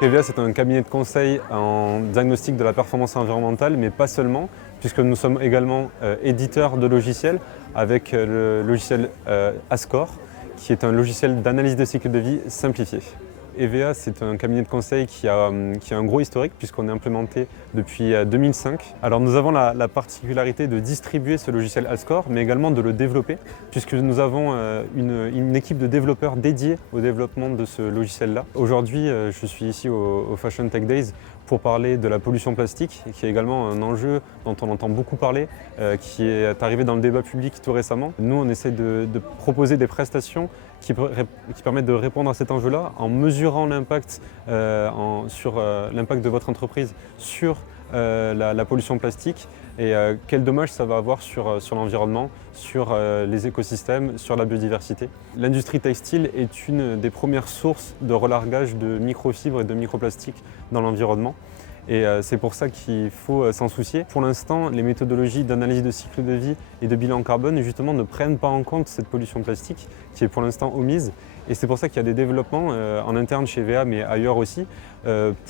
EVA, c'est un cabinet de conseil en diagnostic de la performance environnementale, mais pas seulement, puisque nous sommes également éditeurs de logiciels avec le logiciel Ascore, qui est un logiciel d'analyse de cycle de vie simplifié. EVA, c'est un cabinet de conseil qui a un gros historique puisqu'on est implémenté depuis 2005. Alors nous avons la particularité de distribuer ce logiciel Ascore, mais également de le développer, puisque nous avons une équipe de développeurs dédiée au développement de ce logiciel-là. Aujourd'hui, je suis ici au Fashion Tech Days pour parler de la pollution plastique, qui est également un enjeu dont on entend beaucoup parler, qui est arrivé dans le débat public tout récemment. Nous, on essaie de proposer des prestations qui permettent de répondre à cet enjeu-là en mesurant l'impact l'impact de votre entreprise sur la pollution plastique et quel dommage ça va avoir sur l'environnement, sur les écosystèmes, sur la biodiversité. L'industrie textile est une des premières sources de relargage de microfibres et de microplastiques dans l'environnement. Et c'est pour ça qu'il faut s'en soucier. Pour l'instant, les méthodologies d'analyse de cycle de vie et de bilan carbone justement ne prennent pas en compte cette pollution plastique qui est pour l'instant omise. Et c'est pour ça qu'il y a des développements en interne chez EVA, mais ailleurs aussi,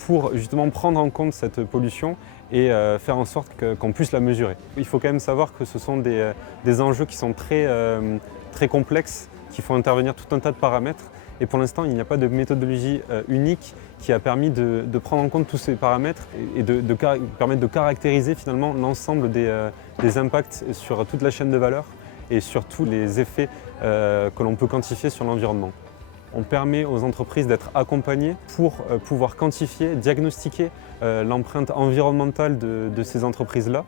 pour justement prendre en compte cette pollution et faire en sorte qu'on puisse la mesurer. Il faut quand même savoir que ce sont des enjeux qui sont très complexes, qui font intervenir tout un tas de paramètres. Et pour l'instant, il n'y a pas de méthodologie unique qui a permis de prendre en compte tous ces paramètres et permettre de caractériser finalement l'ensemble des impacts sur toute la chaîne de valeur et sur tous les effets que l'on peut quantifier sur l'environnement. On permet aux entreprises d'être accompagnées pour pouvoir quantifier, diagnostiquer l'empreinte environnementale de ces entreprises-là,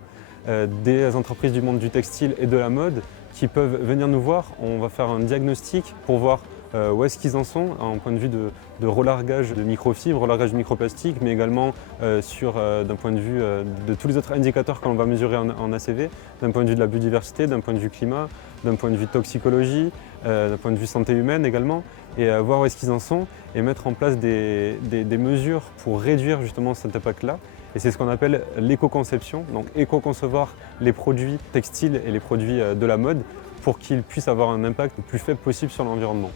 des entreprises du monde du textile et de la mode qui peuvent venir nous voir. On va faire un diagnostic pour voir où est-ce qu'ils en sont en point de vue de relargage de microfibres, relargage de microplastiques, mais également d'un point de vue de tous les autres indicateurs que l'on va mesurer en ACV, d'un point de vue de la biodiversité, d'un point de vue climat, d'un point de vue toxicologie, d'un point de vue santé humaine également, et voir où est-ce qu'ils en sont et mettre en place des mesures pour réduire justement cet impact-là. Et c'est ce qu'on appelle l'éco-conception, donc éco-concevoir les produits textiles et les produits de la mode pour qu'ils puissent avoir un impact le plus faible possible sur l'environnement.